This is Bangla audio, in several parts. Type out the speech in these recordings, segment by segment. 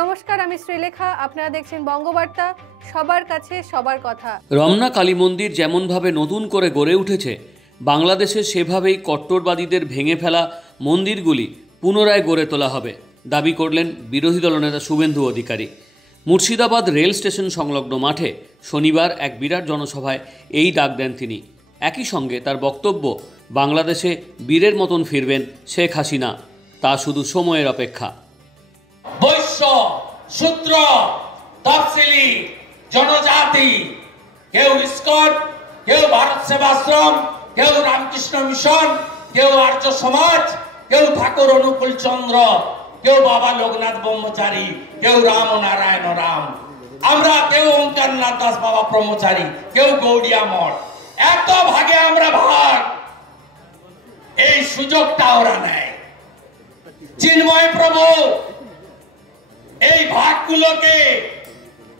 নমস্কার, আমি শ্রীলেখা। আপনারা দেখছেন বঙ্গবার্তা, সবার কাছে সবার কথা। রমনা কালী মন্দির যেমনভাবে নতুন করে গড়ে উঠেছে, বাংলাদেশে সেভাবেই কট্টরবাদীদের ভেঙে ফেলা মন্দিরগুলি পুনরায় গড়ে তোলা হবে, দাবি করলেন বিরোধী দলনেতা শুভেন্দু অধিকারী। মুর্শিদাবাদ রেল স্টেশন সংলগ্ন মাঠে শনিবার এক বিরাট জনসভায় এই ডাক দেন তিনি। একই সঙ্গে তার বক্তব্য, বাংলাদেশে বীরের মতন ফিরবেন শেখ হাসিনা, তা শুধু সময়ের অপেক্ষা। বৈশ্য, শূদ্র, তফসিলি, জনজাতি, কেউ ইস্কন, কেউ ভারত সেবাশ্রম, কেউ রামকৃষ্ণ মিশন, কেউ আর্য সমাজ, কেউ ঠাকুর অনুকূল চন্দ্র, কেউ বাবা লোকনাথ ব্রহ্মচারী, কেউ রাম ও নারায়ণ রাম, আমরা কেউ ওঙ্কারনাথ দাস বাবা ব্রহ্মচারী, কেউ গৌড়িয়া মঠ। এত ভাগে আমরা ভাগ, এই সুযোগটা ওরা নেয়। চিন্ময় প্রভু এই ভাগগুলোকে,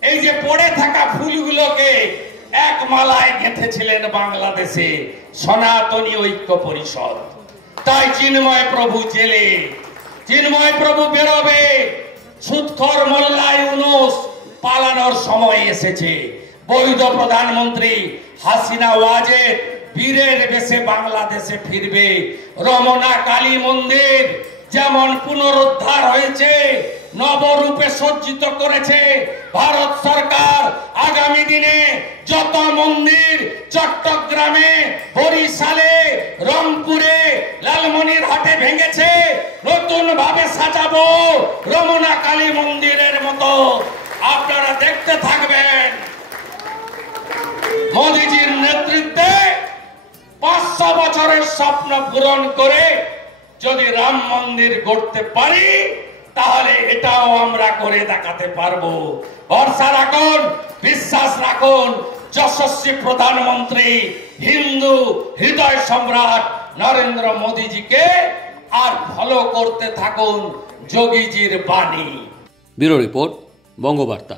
এই যে পড়ে থাকা ফুলগুলোকে এক মালায় গেঁথেছিলেন বাংলাদেশে সনাতনী ঐক্য পরিষদ। তাই চিন্ময় প্রভু জেলে, চিন্ময় প্রভু বেরোবে, সুৎখর মোল্লা ইউনূস পালানোর সময় এসেছে। বৈধ প্রধানমন্ত্রী হাসিনা ওয়াজেদ বীরের বেশে বাংলাদেশে ফিরবে। রমনা কালী মন্দির যেমন পুনরুদ্ধার হয়েছে, নবরূপে সজ্জিত করেছে ভারত সরকার, আগামী দিনে যত মন্দির চট্টগ্রামে, বরিশালে, রংপুরে, লালমনিরহাটে ভেঙেছে, নতুন ভাবে সাজাবো রমনা কালী মন্দিরের মতো। আপনারা দেখতে থাকবেন। মোদিজির নেতৃত্বে 500 বছরের স্বপ্ন পূরণ করে যদি রাম মন্দির গড়তে পারি, তাহলে এটাও আমরা করে দেখাতে পারবো। ভরসা রাখুন, বিশ্বাস রাখুন যশস্বী প্রধানমন্ত্রী, হিন্দু হৃদয় সম্রাট নরেন্দ্র মোদীজিকে, আর ফলো করতে থাকুন যোগীজির বাণী। Bureau report, Bangabarta.